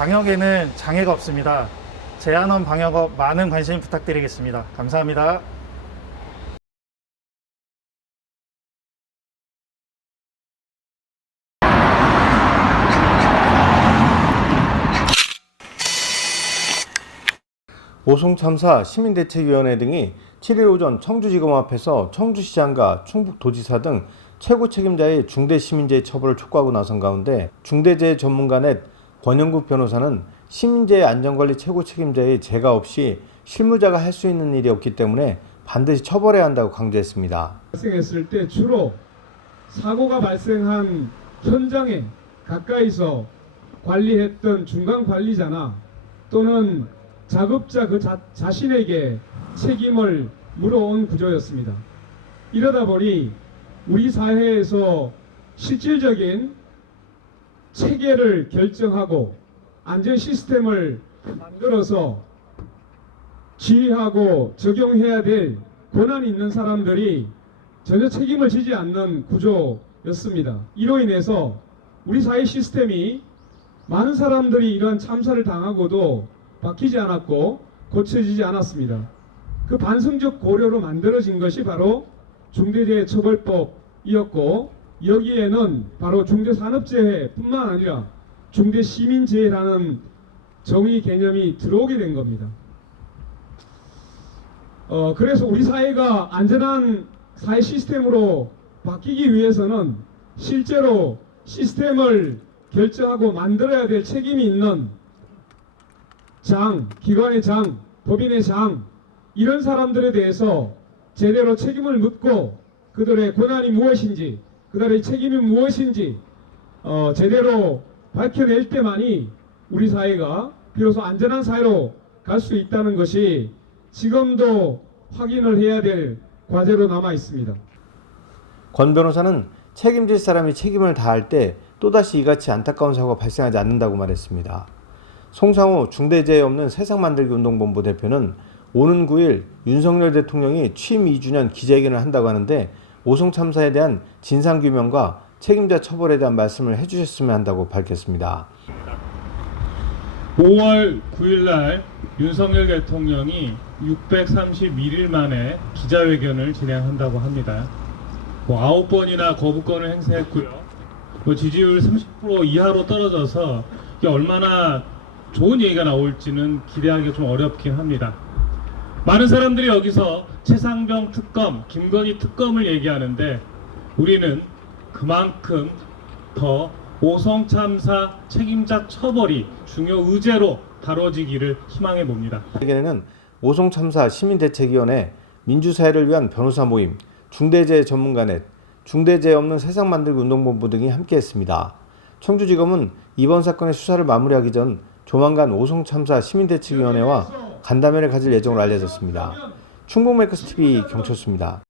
방역에는 장애가 없습니다. 제한원 방역업 많은 관심 부탁드리겠습니다. 감사합니다. 오송 참사 시민대책위원회 등이 7일 오전 청주지검 앞에서 청주시장과 충북도지사 등 최고 책임자의 중대시민재해 처벌을 촉구하고 나선 가운데 중대재해 전문가 넷 권영국 변호사는 시민재해 안전관리 최고 책임자의 재가 없이 실무자가 할 수 있는 일이 없기 때문에 반드시 처벌해야 한다고 강조했습니다. 발생했을 때 주로 사고가 발생한 현장에 가까이서 관리했던 중간 관리자나 또는 작업자 그 자, 자신에게 책임을 물어온 구조였습니다. 이러다 보니 우리 사회에서 실질적인 체계를 결정하고 안전 시스템을 만들어서 지휘하고 적용해야 될 권한이 있는 사람들이 전혀 책임을 지지 않는 구조였습니다. 이로 인해서 우리 사회 시스템이 많은 사람들이 이런 참사를 당하고도 바뀌지 않았고 고쳐지지 않았습니다. 그 반성적 고려로 만들어진 것이 바로 중대재해처벌법이었고 여기에는 바로 중대산업재해뿐만 아니라 중대시민재해라는 정의 개념이 들어오게 된 겁니다. 어, 그래서 우리 사회가 안전한 사회 시스템으로 바뀌기 위해서는 실제로 시스템을 결정하고 만들어야 될 책임이 있는 장, 기관의 장, 법인의 장, 이런 사람들에 대해서 제대로 책임을 묻고 그들의 권한이 무엇인지, 그들의 책임이 무엇인지, 어, 제대로 밝혀낼 때만이 우리 사회가 비로소 안전한 사회로 갈 수 있다는 것이 지금도 확인을 해야 될 과제로 남아 있습니다. 권 변호사는 책임질 사람이 책임을 다할 때 또다시 이같이 안타까운 사고가 발생하지 않는다고 말했습니다. 송상호 중대재해 없는 세상 만들기 운동본부 대표는 오는 9일 윤석열 대통령이 취임 2주년 기자회견을 한다고 하는데 오송 참사에 대한 진상 규명과 책임자 처벌에 대한 말씀을 해주셨으면 한다고 밝혔습니다. 5월 9일 날 윤석열 대통령이 631일 만에 기자회견을 진행한다고 합니다. 뭐 9번이나 거부권을 행사했고요. 뭐 지지율 30% 이하로 떨어져서 이게 얼마나 좋은 얘기가 나올지는 기대하기가 좀 어렵긴 합니다. 많은 사람들이 여기서 최상병 특검, 김건희 특검을 얘기하는데 우리는 그만큼 더 오성 참사 책임자 처벌이 중요 의제로 다뤄지기를 희망해 봅니다. 회견에는 오송 참사 시민대책위원회, 민주사회를 위한 변호사 모임, 중대재해 전문가 넷, 중대재해 없는 세상 만들기 운동본부 등이 함께했습니다. 청주지검은 이번 사건의 수사를 마무리하기 전 조만간 오송 참사 시민대책위원회와 간담회를 가질 예정으로 알려졌습니다. 충북메커스 TV 경초수입니다.